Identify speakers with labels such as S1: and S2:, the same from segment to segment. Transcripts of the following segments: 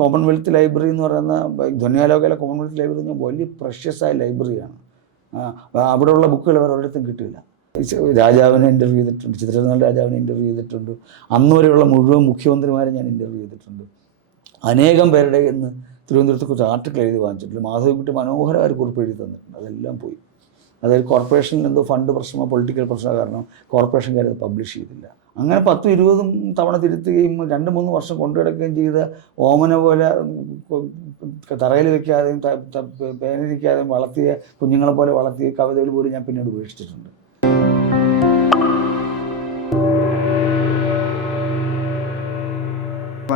S1: Commonwealth library എന്ന് പറയുന്ന ധ്വനിയാലോകയിലെ Commonwealth library എന്ന് വലിയ പ്രഷ്യസായ ലൈബ്രറിയാണ് അവിടെയുള്ള ബുക്കുകൾ വേറെ ഒരിടത്തും കിട്ടില്ല രാജാവിനെ ഇന്റർവ്യൂ ചെയ്തിട്ടുണ്ട് ചിത്രരഞ്ജൻ രാജാവിനെ ഇന്റർവ്യൂ ചെയ്തിട്ടുണ്ട്. അന്ന് വരെയുള്ള മുഴുവൻ മുഖ്യമന്ത്രിമാരെ ഞാൻ ഇന്റർവ്യൂ ചെയ്തിട്ടുണ്ട്. അനേകം പേരുടെ ഇന്ന് തിരുവനന്തപുരത്തെ കുറിച്ച് ആർട്ടിക്കിൾ എഴുതി വാങ്ങിച്ചിട്ടുണ്ട്. മാധവിക്കുട്ടി മനോഹരമായ കുറിപ്പ് എഴുതി തന്നിട്ടുണ്ട്. അതെല്ലാം പോയി. അതായത് കോർപ്പറേഷനിൽ എന്തോ ഫണ്ട് പ്രശ്നമോ പൊളിറ്റിക്കൽ പ്രശ്നമോ കാരണം കോർപ്പറേഷൻകാർ അത് പബ്ലിഷ് ചെയ്തില്ല. അങ്ങനെ പത്തും ഇരുപതും തവണ തിരുത്തുകയും രണ്ട് മൂന്ന് വർഷം കൊണ്ടുകിടക്കുകയും ചെയ്ത ഓമന പോലെ തറയിൽ വെക്കാതെയും പേനിരിക്കാതെയും വളർത്തിയ കുഞ്ഞുങ്ങളെ പോലെ വളർത്തിയ കവിതകൾ പോലും ഞാൻ പിന്നീട് ഉപേക്ഷിച്ചിട്ടുണ്ട്.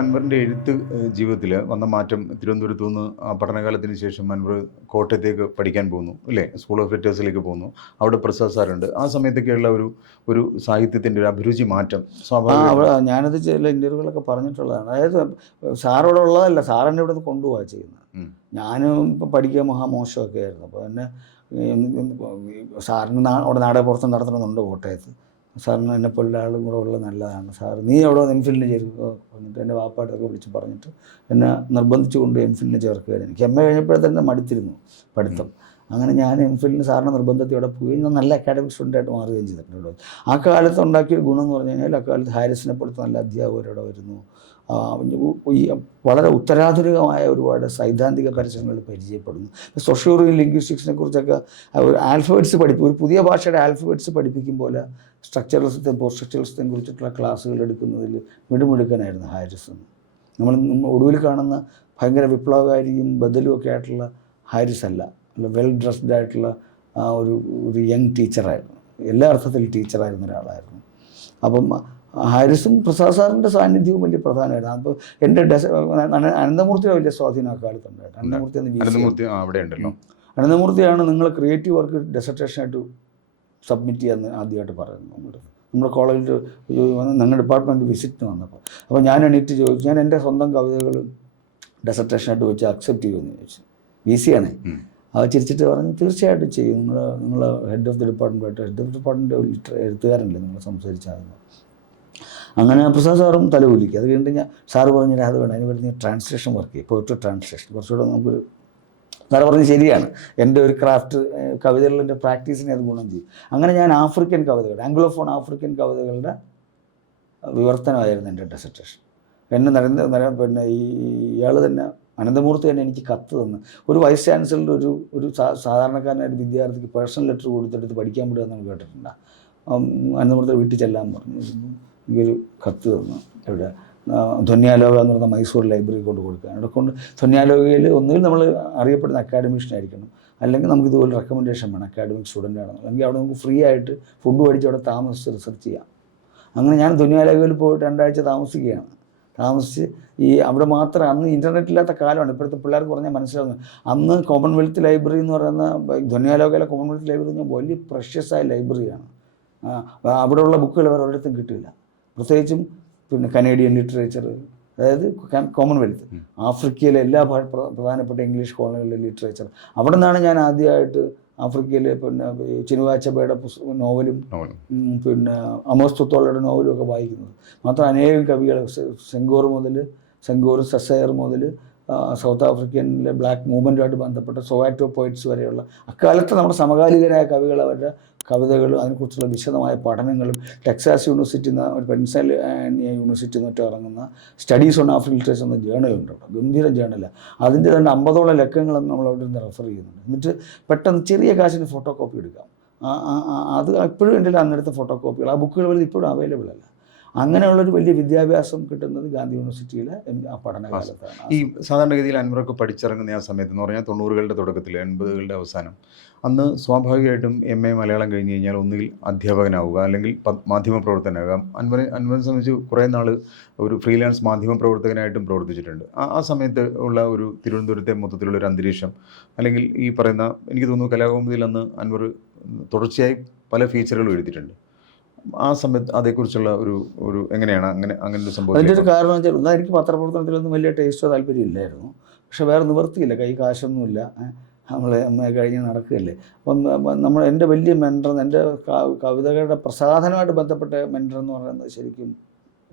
S2: അൻവറിന്റെ എഴുത്ത് ജീവിതത്തിൽ വന്ന മാറ്റം തിരുവനന്തപുരത്തു നിന്ന് ആ പഠനകാലത്തിന് ശേഷം അൻവർ കോട്ടയത്തേക്ക് പഠിക്കാൻ പോകുന്നു അല്ലേ? സ്കൂൾ ഓഫ് ലിറ്റേഴ്സിലേക്ക് പോകുന്നു. അവിടെ പ്രസാദ് സാറുണ്ട്. ആ സമയത്തൊക്കെയുള്ള ഒരു ഒരു സാഹിത്യത്തിന്റെ ഒരു അഭിരുചി മാറ്റം സ്വാഭാവിക
S1: ഞാനത് ചില ഇന്റർവ്യൂകളൊക്കെ പറഞ്ഞിട്ടുള്ളതാണ്. അതായത് സാറോടെ ഉള്ളതല്ല സാറെന്നെ ഇവിടെ നിന്ന് കൊണ്ടുപോവാ ചെയ്യുന്നത്. ഞാനും ഇപ്പം പഠിക്കാൻ മഹാമോശമൊക്കെ ആയിരുന്നു. അപ്പോൾ എന്നെ സാറിന് അവിടെ നാടകപ്രവർത്തനം നടത്തണമെന്നുണ്ട് കോട്ടയത്ത്. സാറിന് എന്നെ പോലെ ആളും കൂടെ ഉള്ളത് നല്ലതാണ്. സാർ നീ വന്ന് എംഫിലിന് ചേർക്കുക എന്നിട്ട് എന്റെ വാപ്പാട്ടൊക്കെ വിളിച്ച് പറഞ്ഞിട്ട് എന്നെ നിർബന്ധിച്ചുകൊണ്ട് കൊണ്ട് എംഫിലിന് ചേർക്കുകയായിരുന്നു. എനിക്ക് എം എ കഴിഞ്ഞപ്പോഴേ തന്നെ മടുത്തിരുന്നു പഠിത്തം. അങ്ങനെ ഞാൻ എംഫിലിന് സാറിന്റെ നിർബന്ധത്തോടെ പോയി. ഞാൻ നല്ല അക്കാഡമിക് സ്റ്റുഡന്റായിട്ട് മാറുകയും ചെയ്തിട്ടുണ്ട് ആ കാലത്ത് ഉണ്ടാക്കിയ ഗുണം എന്ന് പറഞ്ഞു കഴിഞ്ഞാൽ അക്കാലത്ത് ഹാരിസിനെ പോലത്തെ നല്ല അധ്യാപകരോടെ വരുന്നു. ഈ വളരെ ഉത്തരാധുനികമായ ഒരുപാട് സൈദ്ധാന്തിക പരസ്യങ്ങൾ പരിചയപ്പെടുന്നു. സൊഷ്യോറിയൽ ലിംഗ്വിസ്റ്റിക്സിനെ കുറിച്ചൊക്കെ ഒരു ആൽഫബറ്റ്സ് പഠിപ്പ് ഒരു പുതിയ ഭാഷയുടെ ആൽഫബറ്റ്സ് പഠിപ്പിക്കും പോലെ സ്ട്രക്ചറൽസത്തെയും പോസ്റ്റ് സ്ട്രക്ചറൽസത്തെയും കുറിച്ചിട്ടുള്ള ക്ലാസ്സുകൾ എടുക്കുന്നതിൽ മിടുമിടുക്കനായിരുന്നു ഹാരിസ് നമ്മൾ ഒടുവിൽ കാണുന്ന ഭയങ്കര വിപ്ലവകാരിയും ബദലും ഒക്കെ ആയിട്ടുള്ള ഹാരിസ് അല്ല. വെൽ ഡ്രസ്ഡ് ആയിട്ടുള്ള ഒരു ഒരു യങ് ടീച്ചറായിരുന്നു എല്ലാ അർത്ഥത്തിലും ടീച്ചറായിരുന്ന ഒരാളായിരുന്നു. അപ്പം ഹാരിസും പ്രസാദ് സാറിന്റെ സാന്നിധ്യവും വലിയ പ്രധാനമായിരുന്നു. അപ്പോൾ എന്റെ ഡെസ അനന്തമൂർത്തിയുടെ വലിയ സ്വാധീനം ആ കാലത്തുണ്ടായിരുന്നു അനന്തമൂർത്തി എന്ന്
S2: അനന്തമൂർത്തി അവിടെ ഉണ്ടല്ലോ
S1: അനന്തമൂർത്തിയാണ് നിങ്ങൾ ക്രിയേറ്റീവ് വർക്ക് ഡെസർട്ടേഷനായിട്ട് സബ്മിറ്റ് ചെയ്യാമെന്ന് ആദ്യമായിട്ട് പറയുന്നത് നമ്മുടെ നമ്മുടെ കോളേജിൽ നിങ്ങളുടെ ഡിപ്പാർട്ട്മെന്റ് വിസിറ്റിന് വന്നപ്പോൾ അപ്പോൾ ഞാൻ എണീറ്റ് ചോദിച്ചു ഞാൻ എന്റെ സ്വന്തം കവിതകൾ ഡെസർട്ടേഷനായിട്ട് വെച്ച് അക്സെപ്റ്റ് ചെയ്യുമെന്ന് ചോദിച്ചു. വി സി ആണ്. അത് ചിരിച്ചിട്ട് പറഞ്ഞു തീർച്ചയായിട്ടും ചെയ്യും. നിങ്ങൾ നിങ്ങൾ head of the department head of department litre എഴുത്തുകാരനല്ലേ നിങ്ങൾ സംസാരിച്ചാൽ അങ്ങനെ പ്രസാദ് സാറും തലകുലിക്ക്. അത് കഴിഞ്ഞിട്ട് ഞാൻ സാറ് പറഞ്ഞു അത് വേണം അതിന് വേണ്ടി ട്രാൻസ്ലേഷൻ വർക്ക് ചെയ്യും. പോയിട്ട് ട്രാൻസ്ലേഷൻ കുറച്ചുകൂടെ നമുക്കൊരു സാറ് പറഞ്ഞ് ശരിയാണ്. എന്റെ ഒരു ക്രാഫ്റ്റ് കവിതകളിൽ എന്റെ പ്രാക്ടീസിനെ അത് ഗുണം ചെയ്യും. അങ്ങനെ ഞാൻ ആഫ്രിക്കൻ കവിതകൾ ആംഗ്ലോഫോൺ ആഫ്രിക്കൻ കവിതകളുടെ വിവർത്തനമായിരുന്നു എന്റെ ഡെസർട്ടേഷൻ. എന്നെ നരേന്ദ്ര നര- പിന്നെ ഈ ഇയാൾ തന്നെ അനന്തമൂർത്തി തന്നെ എനിക്ക് കത്ത് തന്ന്. ഒരു വൈസ് ചാൻസലർ ഒരു ഒരു സാധാരണക്കാരനായിട്ട് വിദ്യാർത്ഥിക്ക് പേഴ്സണൽ ലെറ്റർ കൊടുത്തെടുത്ത് പഠിക്കാൻ വിടുക എന്ന് കേട്ടിട്ടുണ്ട്. അനന്തമൂർത്തി വീട്ടിൽ ചെല്ലാൻ പറഞ്ഞു. എനിക്കൊരു കത്ത് തന്നു. എവിടെ? ധന്യാലോക എന്ന് പറയുന്ന മൈസൂർ ലൈബ്രറി കൊണ്ട് കൊടുക്കുക അവിടെ കൊണ്ട് ധന്യാലോകയിൽ ഒന്നുകിൽ നമ്മൾ അറിയപ്പെടുന്ന അക്കാഡമിഷ്യൻ ആയിരിക്കണം. അല്ലെങ്കിൽ നമുക്ക് ഇതുപോലെ റെക്കമെൻഡേഷൻ വേണം. അക്കാഡമിക് സ്റ്റുഡന്റ് ആണ് അല്ലെങ്കിൽ അവിടെ നമുക്ക് ഫ്രീ ആയിട്ട് ഫുഡ് മേടിച്ച് അവിടെ താമസിച്ച് റിസർച്ച് ചെയ്യാം. അങ്ങനെ ഞാൻ ധന്യാലോകയിൽ പോയിട്ട് രണ്ടാഴ്ച താമസിക്കുകയാണ്. താമസിച്ച് ഈ അവിടെ മാത്രം അന്ന് ഇന്റർനെറ്റ് ഇല്ലാത്ത കാലമാണ്. ഇപ്പോഴത്തെ പിള്ളേർക്ക് പറഞ്ഞാൽ മനസ്സിലാവുന്നത്. അന്ന് കോമൺവെൽത്ത് ലൈബ്രറി എന്ന് പറയുന്ന ധന്യാലോകയിലെ കോമൺവെൽത്ത് ലൈബ്രറി എന്ന് പറഞ്ഞാൽ വലിയ പ്രഷ്യസായ ലൈബ്രറിയാണ് അവിടെയുള്ള ബുക്കുകൾ വേറെ ഒരിടത്തും കിട്ടില്ല. പ്രത്യേകിച്ചും പിന്നെ കനേഡിയൻ ലിറ്ററേച്ചർ അതായത് കോമൺവെൽത്ത് ആഫ്രിക്കയിലെ എല്ലാ പ്രധാനപ്പെട്ട ഇംഗ്ലീഷ് കോളനികളിലെ ലിറ്ററേച്ചർ. അവിടെ നിന്നാണ് ഞാൻ ആദ്യമായിട്ട് ആഫ്രിക്കയിലെ പിന്നെ ചിനുവാച്ചബയുടെ നോവലും പിന്നെ അമോസ് തുത്തോളയുടെ നോവലും ഒക്കെ വായിക്കുന്നത്. മാത്രം അനേകം കവികൾ സെങ്കോർ മുതൽ സെങ്കോർ സസയർ മുതൽ സൗത്ത് ആഫ്രിക്കനിലെ ബ്ലാക്ക് മൂവ്മെന്റുമായിട്ട് ബന്ധപ്പെട്ട സൊവാറ്റോ പോയിറ്റ്സ് വരെയുള്ള അക്കാലത്ത് നമ്മുടെ സമകാലികരായ കവികൾ അവരുടെ കവിതകളും അതിനെക്കുറിച്ചുള്ള വിശദമായ പഠനങ്ങളും ടെക്സാസ് യൂണിവേഴ്സിറ്റി എന്ന ഒരു പെൻസിൽവാനിയ യൂണിവേഴ്സിറ്റി എന്നിട്ട് ഇറങ്ങുന്ന സ്റ്റഡീസ് ഓൺ ആഫ്രിക്കൻ ലിറ്ററേച്ചർ എന്ന ജേണലുണ്ട് അവിടെ ഗംഭീര ജേണലാണ് അതിന്റെ തന്നെ അമ്പതോളം ലക്കങ്ങളെന്ന് നമ്മൾ അവിടെ നിന്ന് റെഫർ ചെയ്യുന്നുണ്ട്. എന്നിട്ട് പെട്ടെന്ന് ചെറിയ കാശിന് ഫോട്ടോ കോപ്പി എടുക്കാം അത് ഇപ്പോഴും എന്റെ അന്നിടത്തെ ഫോട്ടോ കോപ്പികൾ ആ ബുക്കുകൾ വലുത് ഇപ്പോഴും അവൈലബിൾ അല്ല. അങ്ങനെയുള്ളൊരു വലിയ വിദ്യാഭ്യാസം കിട്ടുന്നത് ഗാന്ധി യൂണിവേഴ്സിറ്റിയിലെ പഠനകാലത്താണ്.
S2: ഈ സാധാരണഗതിയിൽ അൻവറൊക്കെ പഠിച്ചിറങ്ങുന്ന ആ സമയത്ത് എന്ന് പറഞ്ഞാൽ തൊണ്ണൂറുകളുടെ തുടക്കത്തിൽ എൺപതുകളുടെ അവസാനം അന്ന് സ്വാഭാവികമായിട്ടും എം എ മലയാളം കഴിഞ്ഞ് കഴിഞ്ഞാൽ ഒന്നുകിൽ അധ്യാപകനാവുക അല്ലെങ്കിൽ മാധ്യമ മാധ്യമപ്രവർത്തകനാകാം അൻവറെ അൻവറിനെ സംബന്ധിച്ച് കുറേ നാൾ ഒരു ഫ്രീലാൻസ് മാധ്യമ പ്രവർത്തകനായിട്ടും പ്രവർത്തിച്ചിട്ടുണ്ട്. ആ ആ സമയത്ത് ഉള്ള ഒരു തിരുവനന്തപുരത്തെ മൊത്തത്തിലുള്ള ഒരു അന്തരീക്ഷം അല്ലെങ്കിൽ ഈ പറയുന്ന എനിക്ക് തോന്നുന്നു കലാകൗമുദിയിൽ അന്ന് അൻവർ തുടർച്ചയായി പല ഫീച്ചറുകളും എഴുതിയിട്ടുണ്ട്. ആ സമയത്ത് അതേക്കുറിച്ചുള്ള ഒരു ഒരു എങ്ങനെയാണ് അങ്ങനെ അങ്ങനെ ഒരു സംഭവം
S1: അതിന്റെ ഒരു കാരണം വെച്ചാൽ എനിക്ക് പത്രപ്രവർത്തനത്തിലൊന്നും വലിയ ടേസ്റ്റോ താല്പര്യം ഇല്ലായിരുന്നു പക്ഷെ വേറെ നിവർത്തിയില്ല കൈ കാശൊന്നുമില്ല. നമ്മൾ കഴിഞ്ഞ് നടക്കുകയല്ലേ. അപ്പം നമ്മൾ എന്റെ വലിയ മെന്റർ എന്റെ കവിതകളുടെ പ്രസാധനമായിട്ട് ബന്ധപ്പെട്ട മെന്റർ എന്ന് പറയുന്നത് ശരിക്കും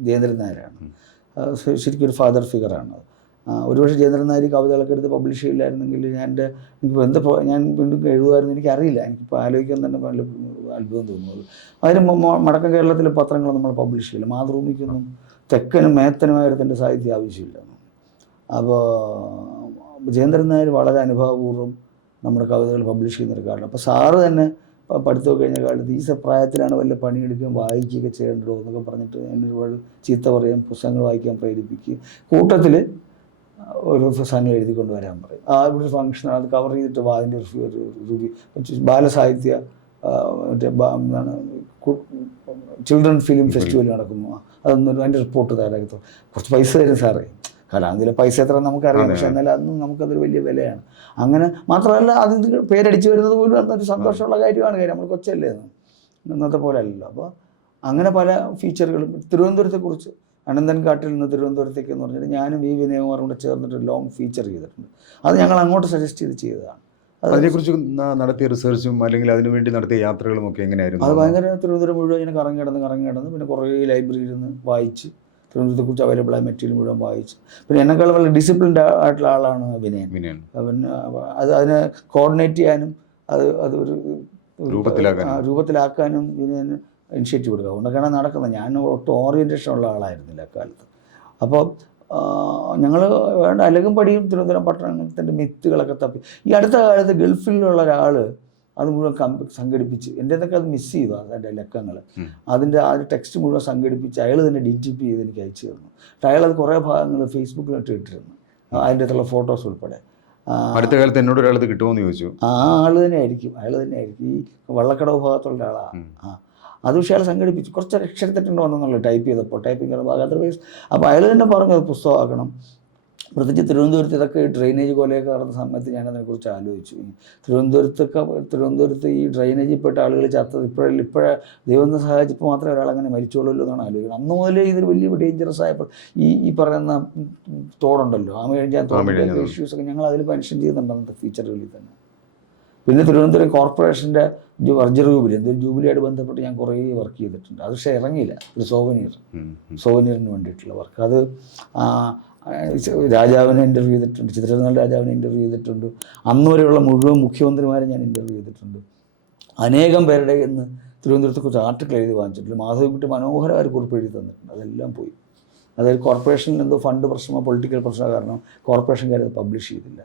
S1: ജയേന്ദ്രൻ നായരാണ്.
S2: ഉം.
S1: അത് ശ- ശരിക്കും ഒരു ഫാദർ ഫിഗറാണ് ഒരുപക്ഷെ ജയേന്ദ്രൻ നായർ കവിതകളൊക്കെ എടുത്ത് പബ്ലിഷ് ചെയ്യില്ലായിരുന്നെങ്കിൽ ഞാൻ എന്റെ എനിക്കിപ്പോൾ എന്താ ഞാൻ വീണ്ടും എഴുതുമായിരുന്നു എനിക്കറിയില്ല. എനിക്കിപ്പോൾ ആലോചിക്കാൻ തന്നെ നല്ല അത്ഭുതം തോന്നുന്നത്. അതിന് മ- മ- കേരളത്തിലെ പത്രങ്ങൾ നമ്മൾ പബ്ലിഷ് ചെയ്യില്ല. മാതൃഭൂമിക്കൊന്നും തെക്കനും മേത്തനുമായ എടുത്തിന്റെ സാഹിത്യം ആവശ്യമില്ല. അപ്പോൾ ജയേന്ദ്രൻ നായർ വളരെ അനുഭവപൂർവം നമ്മുടെ കവിതകൾ പബ്ലിഷ് ചെയ്യുന്ന ഒരു കാലം അപ്പോൾ സാറ് തന്നെ പഠിത്തം കഴിഞ്ഞ കാലത്ത് ഈ സപ്രായത്തിലാണ് പ്രായത്തിലാണ് വല്ല പണിയെടുക്കുകയും വായിക്കുകയൊക്കെ ചെയ്യേണ്ടതോ എന്നൊക്കെ പറഞ്ഞിട്ട് എന്നെ ഒരുപാട് ചീത്ത പറയും പുസ്തകങ്ങൾ വായിക്കാൻ പ്രേരിപ്പിക്കുകയും. കൂട്ടത്തിൽ ഒരു സാധനം എഴുതി കൊണ്ടുവരാൻ പറയും. ആ ഇവിടെ ഒരു ഫംഗ്ഷൻ അത് കവർ ചെയ്തിട്ട് അതിന്റെ ഒരു റിവ്യൂ ബാലസാഹിത്യ മറ്റേ എന്താണ് ചിൽഡ്രൻ ഫിലിം ഫെസ്റ്റിവൽ നടക്കുന്നു. അതൊന്നും അതിന്റെ റിപ്പോർട്ട് തയ്യാറാക്കി. കുറച്ച് പൈസ തരും സാറേ. കലാന്തിലെ പൈസ എത്ര നമുക്കറിയാം. പക്ഷെ എന്നാൽ അതൊന്നും നമുക്കതൊരു വലിയ വിലയാണ്. അങ്ങനെ മാത്രമല്ല അതിന് പേരടിച്ച് വരുന്നത് പോലും അതൊരു സന്തോഷമുള്ള കാര്യമാണ്. കാര്യം നമ്മൾ കൊച്ചല്ലേ ഇന്നത്തെ പോലെ അല്ലല്ലോ. അപ്പോൾ അങ്ങനെ പല ഫീച്ചറുകളും തിരുവനന്തപുരത്തെക്കുറിച്ച് അനന്തൻ കാട്ടിൽ നിന്ന് തിരുവനന്തപുരത്തേക്ക് എന്ന് പറഞ്ഞിട്ട് ഞാനും വി വിനയകുമാറും കൂടെ ചേർന്നിട്ട് ലോങ് ഫീച്ചർ ചെയ്തിട്ടുണ്ട്. അത് ഞങ്ങൾ അങ്ങോട്ട് സജസ്റ്റ് ചെയ്ത് ചെയ്തതാണ്.
S2: അതിനെക്കുറിച്ച് നടത്തിയ റിസർച്ചും അല്ലെങ്കിൽ അതിനുവേണ്ടി നടത്തിയ യാത്രകളും ഒക്കെ എങ്ങനെയായിരുന്നു?
S1: അത് ഭയങ്കര തിരുവനന്തപുരം മുഴുവൻ ഇങ്ങനെ കറങ്ങി കിടന്ന് കറങ്ങി കിടന്ന് പിന്നെ കുറേ ലൈബ്രറിയിൽ നിന്ന് വായിച്ച് തിരുവനന്തപുരത്തെക്കുറിച്ച് അവൈലബിൾ ആയ മെറ്റീരിയൽ മുഴുവൻ വായിച്ച്. പിന്നെ എന്നെക്കാൾ വളരെ ഡിസിപ്ലിൻഡ് ആയിട്ടുള്ള ആളാണ് വിനയൻ.
S2: വിനയൻ.
S1: പിന്നെ അത് അതിനെ കോർഡിനേറ്റ് ചെയ്യാനും അത് അതൊരു
S2: രൂപത്തിലാക്കാനും.
S1: വിനയൻ രൂപത്തിലാക്കാനും വിനയന് ഇനിഷ്യേറ്റീവ് കൊടുക്കുക. അതുകൊണ്ടൊക്കെയാണ് നടക്കുന്നത് ഞാൻ ഒട്ടും ഓറിയന്റേഷൻ ഉള്ള ആളായിരുന്നില്ല അക്കാലത്ത്. അപ്പോൾ ഞങ്ങൾ വേണ്ട അലകും പടിയും തിരുവനന്തപുരം പട്ടണത്തിന്റെ മിത്തുകളൊക്കെ തപ്പി. ഈ അടുത്ത കാലത്ത് ഗൾഫിലുള്ള ഒരാൾ അത് മുഴുവൻ കമ്പ സംഘടിപ്പിച്ച് എന്റെ അതൊക്കെ അത് മിസ് ചെയ്തു അതിന്റെ ലക്കങ്ങൾ. അതിന്റെ ആ ഒരു ടെക്സ്റ്റ് മുഴുവൻ സംഘടിപ്പിച്ച് അയാൾ തന്നെ ഡി ടി പി ചെയ്ത് എനിക്ക് അയച്ചു തന്നു. അയാൾ അത് കുറേ ഭാഗങ്ങൾ ഫേസ്ബുക്കിലിട്ട് ഇട്ടിരുന്നു. അതിന്റെ അകത്തുള്ള ഫോട്ടോസ് ഉൾപ്പെടെ.
S2: അടുത്ത കാലത്ത് എന്നോട് ഒരാളത് കിട്ടുമോന്ന് ചോദിച്ചു.
S1: ആ ആൾ തന്നെ ആയിരിക്കും. അയാൾ തന്നെ ആയിരിക്കും. ഈ വള്ളക്കടവ് ഭാഗത്തുള്ള ആളാണ് ആ. അത് പക്ഷേ അയാൾ സംഘടിപ്പിച്ചു. കുറച്ച് അക്ഷരത്തെറ്റുണ്ടോ എന്നുള്ള ടൈപ്പ് ചെയ്തപ്പോൾ. ടൈപ്പിംഗ് അതർവൈസ് അപ്പോൾ അയാൾ തന്നെ പറഞ്ഞു അത് പുസ്തകമാക്കണം. പ്രത്യേകിച്ച് തിരുവനന്തപുരത്ത് ഇതൊക്കെ ഈ ഡ്രെയിനേജ് പോലെയൊക്കെ നടന്ന സമയത്ത് ഞാനതിനെക്കുറിച്ച് ആലോചിച്ചു. തിരുവനന്തപുരത്തൊക്കെ തിരുവനന്തപുരത്ത് ഈ ഡ്രെയിനേജിൽ പെട്ട ആളുകൾ ചത്തത് ഇപ്പോഴല്ല ഇപ്പോഴേ ദൈവം സഹായിച്ചപ്പോൾ മാത്രമേ ഒരാൾ അങ്ങനെ മരിച്ചോളൂ എന്നാണ് ആലോചിക്കുന്നത്. അന്ന് മുതലേ ഇതൊരു വലിയ ഡേഞ്ചറസ് ആയപ്പോൾ ഈ ഈ പറയുന്ന തോടുണ്ടല്ലോ ആമ
S2: കഴിഞ്ഞാൽ
S1: തോടിന്റെ
S2: ഇഷ്യൂസൊക്കെ
S1: ഇഷ്യൂസ് ഞങ്ങൾ അതിൽ മെൻഷൻ ചെയ്യുന്നുണ്ട് അന്നത്തെ ഫീച്ചറുകളിൽ തന്നെ പിന്നെ തിരുവനന്തപുരം കോർപ്പറേഷന്റെ വർജർ ജൂബിലി എന്തൊരു ജൂബിലിയായിട്ട് ബന്ധപ്പെട്ട് ഞാൻ കുറേ വർക്ക് ചെയ്തിട്ടുണ്ട്. അത് പക്ഷേ ഇറങ്ങിയില്ല. ഒരു സോവനീർ. സോവനീറിന് വേണ്ടിയിട്ടുള്ള വർക്ക് അത് രാജാവിനെ ഇന്റർവ്യൂ ചെയ്തിട്ടുണ്ട്. ചിത്രനാൾ രാജാവിനെ ഇന്റർവ്യൂ ചെയ്തിട്ടുണ്ട്. അന്ന് വരെയുള്ള മുഴുവൻ മുഖ്യമന്ത്രിമാരെ ഞാൻ ഇന്റർവ്യൂ ചെയ്തിട്ടുണ്ട്. അനേകം പേരുടെ ഇന്ന് തിരുവനന്തപുരത്തെ കുറിച്ച് ആർട്ടിക്കിൾ എഴുതി വാങ്ങിച്ചിട്ടുണ്ട്. മാധവിക്കുട്ടി മനോഹരമായ കുറിപ്പ് എഴുതി തന്നിട്ടുണ്ട്. അതെല്ലാം പോയി. അതായത് കോർപ്പറേഷനിൽ എന്തോ ഫണ്ട് പ്രശ്നമോ പൊളിറ്റിക്കൽ പ്രശ്നമോ കാരണം കോർപ്പറേഷൻകാർ അത് പബ്ലിഷ് ചെയ്തില്ല.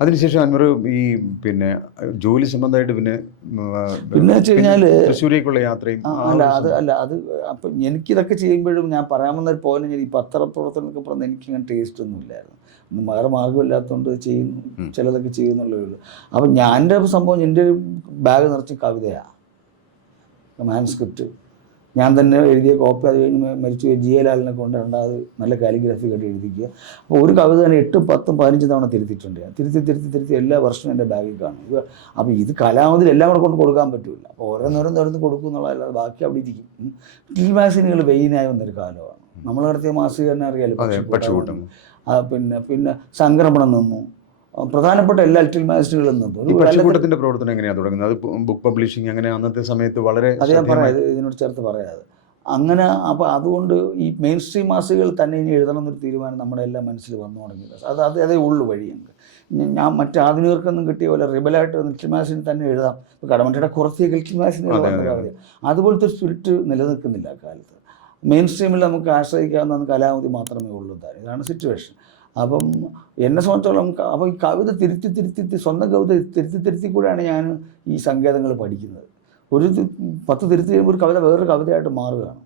S2: അതിനുശേഷം അൻവർ ഈ പിന്നെ ജോലി സംബന്ധമായിട്ട് പിന്നെ
S1: പിന്നെ വെച്ച് കഴിഞ്ഞാൽ
S2: തൃശ്ശൂരേക്കുള്ള യാത്രയും
S1: അല്ല അത് അല്ല അത് അപ്പം എനിക്കിതൊക്കെ ചെയ്യുമ്പോഴും ഞാൻ പറയാമെന്ന ഒരു പോലെ ഞാൻ ഈ പത്രപ്രവർത്തനമൊക്കെ പറഞ്ഞ് എനിക്കിങ്ങനെ ടേസ്റ്റ് ഒന്നും ഇല്ലായിരുന്നു. വേറെ മാർഗമില്ലാത്തതുകൊണ്ട് ചെയ്യുന്നു ചിലതൊക്കെ ചെയ്യുന്നുള്ളൂ അപ്പം ഞാൻ സംഭവം എന്റെ ഒരു ബാഗ് നിറച്ച് കവിതയാണ് മാൻസ്ക്രിപ്റ്റ് ഞാൻ തന്നെ എഴുതിയ കോപ്പി അത് കഴിഞ്ഞ് മരിച്ചു ജിയലാലിനെ ജി എ ലാലിനെ കൊണ്ട് രണ്ടാമത് നല്ല കാലിഗ്രാഫി കേട്ട് എഴുതിക്കുക. അപ്പോൾ ഒരു കവിത തന്നെ എട്ടും പത്തും പതിനഞ്ചും തവണ തിരുത്തിയിട്ടുണ്ട് ഞാൻ. തിരുത്തി തിരുത്തി തിരുത്തി എല്ലാ വർഷവും എന്റെ ബാഗിൽ കാണും. ഇത് അപ്പോൾ ഇത് കലാമതിൽ എല്ലാം കൂടെ കൊണ്ട് കൊടുക്കാൻ പറ്റില്ല അപ്പോൾ ഓരോന്നോരോന്ന് കൊടുക്കും എന്നുള്ളതല്ലാതെ ബാക്കി അവിടെ ഇരിക്കും. ടീ മാസിനുകൾ വെയിനായി വന്നൊരു കാലമാണ്. നമ്മൾ നടത്തിയ മാസിക തന്നെ അറിയാലോ?
S2: അതെ
S1: ആ, പിന്നെ പിന്നെ സംക്രമണം നിന്നു. പ്രധാനപ്പെട്ട എല്ലാ ലിറ്റിൽ മാജിസ്ട്രേറ്റുകളിൽ നിന്നും
S2: പ്രവർത്തനം എങ്ങനെയാണ് തുടങ്ങുന്നത്? അത് ബുക്ക് പബ്ലിഷിംഗ് അങ്ങനെ അന്നത്തെ സമയത്ത് വളരെ
S1: അത് ഞാൻ പറയാം ഇതിനോട് ചേർത്ത് പറയാതെ അങ്ങനെ അപ്പോൾ അതുകൊണ്ട് ഈ മെയിൻ സ്ട്രീം മാസികകൾ തന്നെ ഇനി എഴുതണം എന്നൊരു തീരുമാനം നമ്മുടെ എല്ലാം മനസ്സിൽ വന്നു തുടങ്ങിയത്. അത് അത് അതേ ഉള്ളു വഴി ഞങ്ങൾക്ക് ഞാൻ മറ്റു ആധുനികർക്കൊന്നും കിട്ടിയ പോലെ റിബലായിട്ട് ലിറ്റിൽ മാസിന് തന്നെ എഴുതാം. ഇപ്പോൾ കടമറ്റയുടെ കുറച്ച് ലിറ്റിൽ മാസിന് എഴുതാൻ അതുപോലത്തെ ഒരു സ്പിരിറ്റ് നിലനിൽക്കുന്നില്ല ആ കാലത്ത്. മെയിൻ സ്ട്രീമിൽ നമുക്ക് ആശ്രയിക്കാവുന്ന കലാമതി മാത്രമേ ഉള്ളൂ ഇതാണ് സിറ്റുവേഷൻ അപ്പം എന്നെ സംബന്ധിച്ചോളം അപ്പം ഈ കവിത തിരുത്തി തിരുത്തി സ്വന്തം കവിത തിരുത്തി തിരുത്തി കൂടെയാണ് ഞാൻ ഈ സങ്കേതങ്ങൾ പഠിക്കുന്നത്. ഒരു പത്ത് തിരുത്തി കഴിയുമ്പോൾ ഒരു കവിത വേറൊരു കവിതയായിട്ട് മാറുകയാണ്.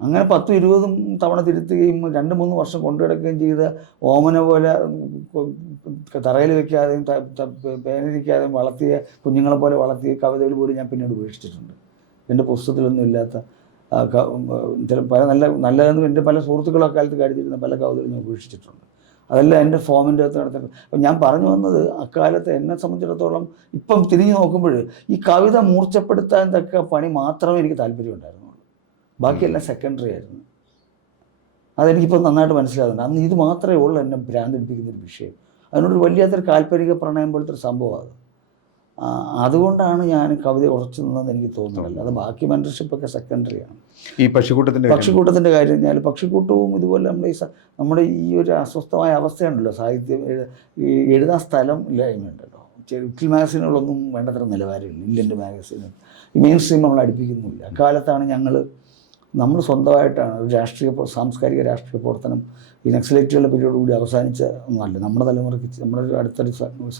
S1: അങ്ങനെ പത്തും ഇരുപതും തവണ തിരുത്തുകയും രണ്ട് മൂന്ന് വർഷം കൊണ്ടുകിടക്കുകയും ചെയ്ത ഓമന പോലെ തറയിൽ വെക്കാതെയും പേനിരിക്കാതെയും വളർത്തിയ കുഞ്ഞുങ്ങളെ പോലെ വളർത്തിയ കവിതകൾ പോലും ഞാൻ പിന്നീട് ഉപേക്ഷിച്ചിട്ടുണ്ട്. എന്റെ പുസ്തകത്തിലൊന്നും ഇല്ലാത്ത ചില പല നല്ല നല്ലതെന്ന് എന്റെ പല സുഹൃത്തുക്കളും അക്കാലത്ത് കരുതിയിരുന്ന പല കവിതകളും ഞാൻ ഉപേക്ഷിച്ചിട്ടുണ്ട്. അതെല്ലാം എന്റെ ഫോമിന്റെ അകത്ത് നടത്തിയിട്ടുണ്ട്. അപ്പം ഞാൻ പറഞ്ഞു വന്നത് അക്കാലത്ത് എന്നെ സംബന്ധിച്ചിടത്തോളം ഇപ്പം തിരിഞ്ഞു നോക്കുമ്പോൾ ഈ കവിത മൂർച്ചപ്പെടുത്താൻ തക്ക പണി മാത്രമേ എനിക്ക് താല്പര്യം ഉണ്ടായിരുന്നുള്ളൂ. ബാക്കിയെല്ലാം സെക്കൻഡറി ആയിരുന്നു. അതെനിക്കിപ്പോൾ നന്നായിട്ട് മനസ്സിലാകുന്നുണ്ട് അന്ന് ഇത് മാത്രമേ ഉള്ളൂ എന്നെ ഭ്രാന്തിടിപ്പിക്കുന്ന ഒരു വിഷയം. അതിനോടൊരു വലിയൊരു കാൽപ്പരിക പ്രണയം പോലത്തെ ഒരു സംഭവം അത്. ആ, അതുകൊണ്ടാണ് ഞാൻ കവിത ഉറച്ചു നിന്നതെന്ന് എനിക്ക് തോന്നുന്നില്ല. അത് ബാക്കി മെന്റർഷിപ്പൊക്കെ സെക്കൻഡറിയാണ്
S2: ഈ പക്ഷിക്കൂട്ടത്തിന്റെ
S1: പക്ഷിക്കൂട്ടത്തിന്റെ കാര്യം കഴിഞ്ഞാൽ പക്ഷിക്കൂട്ടവും ഇതുപോലെ നമ്മുടെ ഈ നമ്മുടെ ഈ ഒരു അസ്വസ്ഥമായ അവസ്ഥയുണ്ടല്ലോ. സാഹിത്യം ഈ എഴുതാൻ സ്ഥലം ഇല്ലായ്മയുണ്ടല്ലോ. ലിറ്റിൽ മാഗസീനുകളൊന്നും വേണ്ടത്ര നിലവാരമില്ല. ഇല്ലെന്റെ മാഗസീന് ഈ മെയിൻ സ്ട്രീം നമ്മൾ അടുപ്പിക്കുന്നില്ല. അക്കാലത്താണ് ഞങ്ങൾ നമ്മൾ സ്വന്തമായിട്ടാണ് ഒരു രാഷ്ട്രീയ സാംസ്കാരിക രാഷ്ട്രീയ പ്രവർത്തനം ഈ നക്സലേറ്റുകളുടെ പീരീഡ് കൂടി അവസാനിച്ച ഒന്നല്ല. നമ്മുടെ തലമുറയ്ക്ക് നമ്മുടെ ഒരു അടുത്തൊരു സ-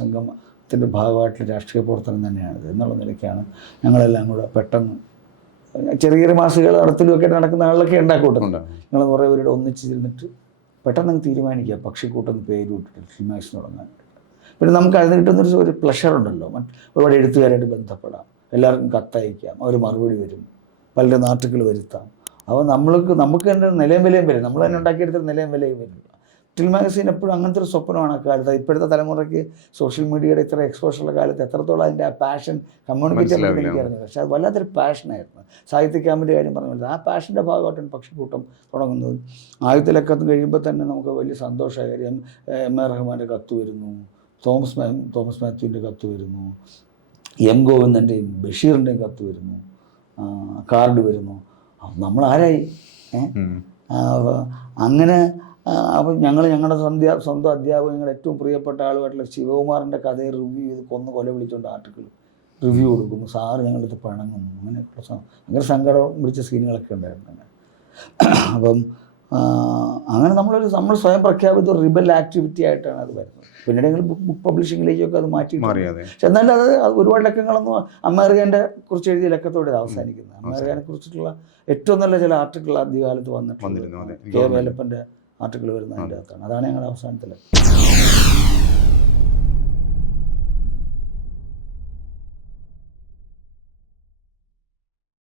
S1: സംഗമത്തിന്റെ ഭാഗമായിട്ടുള്ള രാഷ്ട്രീയ പ്രവർത്തനം തന്നെയാണിത് എന്നുള്ള നിലയ്ക്കാണ് ഞങ്ങളെല്ലാം കൂടെ പെട്ടെന്ന് ചെറിയ ചെറിയ മാസികകൾ നടത്തലുമൊക്കെ നടക്കുന്ന ആളുകളൊക്കെ ഉണ്ടാക്കൂട്ടുന്നുണ്ട്. ഞങ്ങൾ കുറേ പേരുടെ ഒന്നിച്ചിരുന്നിട്ട് പെട്ടെന്ന് തീരുമാനിക്കുക. പക്ഷിക്കൂട്ടം പേര് വിട്ടിട്ട് ഫിൽമാക്സ് തുടങ്ങാൻ. പിന്നെ നമുക്ക് അതിന് കിട്ടുന്നൊരു ഒരു പ്ലഷർ ഉണ്ടല്ലോ. മറ്റ് ഒരുപാട് എഴുത്തുകാരായിട്ട് ബന്ധപ്പെടാം. എല്ലാവർക്കും കത്തയക്കാം അവർ മറുപടി വരും പലരുടെ നാട്ടുകൾ വരുത്താം. അപ്പോൾ നമ്മൾക്ക് നമുക്ക് തന്നെ നിലയും വിലയും വരും. നമ്മൾ തന്നെ ഉണ്ടാക്കിയെടുത്ത നിലയും വിലയും വരും. ടിൽ മാഗസീൻ എപ്പോഴും അങ്ങനത്തെ ഒരു സ്വപ്നമാണ് കാലത്ത്. ഇപ്പോഴത്തെ തലമുറയ്ക്ക് സോഷ്യൽ മീഡിയയുടെ ഇത്ര എക്സ്പോഷറുള്ള കാലത്ത് എത്രത്തോളം അതിന്റെ ആ പാഷൻ കമ്മ്യൂണിക്കേറ്റ് ചെയ്യാൻ
S2: എനിക്ക്
S1: അറിഞ്ഞത് പക്ഷേ അത് വല്ലാത്തൊരു പാഷനായിരുന്നു സാഹിത്യ ക്യാമ്പിന്റെ കാര്യം പറഞ്ഞത് ആ പാഷന്റെ ഭാഗമായിട്ടാണ് പക്ഷിക്കൂട്ടം തുടങ്ങുന്നത്. ആയുധത്തിലൊക്കെ കഴിയുമ്പോൾ തന്നെ നമുക്ക് വലിയ സന്തോഷമായ കാര്യം എം എ റഹ്മാന്റെ കത്ത് വരുന്നു. തോമസ് മാ തോമസ് മാത്യുവിന്റെ കത്ത് വരുന്നു. എം ഗോവിന്ദന്റെയും ബഷീറിന്റെയും കത്ത് വരുന്നു. കാർഡ് വരുന്നു. നമ്മൾ ആരായി? അങ്ങനെ അപ്പം ഞങ്ങൾ ഞങ്ങളുടെ സ്വന്തം സ്വന്തം അധ്യാപകൻ ഞങ്ങളുടെ ഏറ്റവും പ്രിയപ്പെട്ട ആളുമായിട്ടുള്ള ശിവകുമാറിന്റെ കഥയെ റിവ്യൂ ചെയ്ത് കൊന്ന് കൊല വിളിച്ചുകൊണ്ട് ആർട്ടിക്കിൾ റിവ്യൂ കൊടുക്കുന്നു. സാറ് ഞങ്ങളടുത്ത് പണങ്ങുന്നു. അങ്ങനെ ഭയങ്കര സങ്കടം പിടിച്ച സീനുകളൊക്കെ ഉണ്ടായിരുന്നു അങ്ങനെ. അപ്പം അങ്ങനെ നമ്മളൊരു നമ്മൾ സ്വയം പ്രഖ്യാപിത ഒരു റിബൽ ആക്ടിവിറ്റി ആയിട്ടാണ് അത് വരുന്നത്. പിന്നീട് ഞങ്ങൾ ബുക്ക് ബുക്ക് പബ്ലിഷിങ്ങിലേക്കൊക്കെ അത് മാറ്റി പക്ഷെ എന്നാലും അത് ഒരുപാട് ലക്കങ്ങളൊന്നും അമേറിക്കന്റെ കുറിച്ച് എഴുതിയ ലക്കത്തോടെ അവസാനിക്കുന്നത്. അമേറിക്കനെ കുറിച്ചിട്ടുള്ള ഏറ്റവും നല്ല ചില ആർട്ടിക്കിൾ ആദ്യകാലത്ത് വന്നിട്ടുണ്ട് കെ വേലപ്പന്റെ ആർട്ടിക്കിൾ വരുന്നതിന്റെ അകത്താണ്. അതാണ് ഞങ്ങളുടെ അവസാനത്തിൽ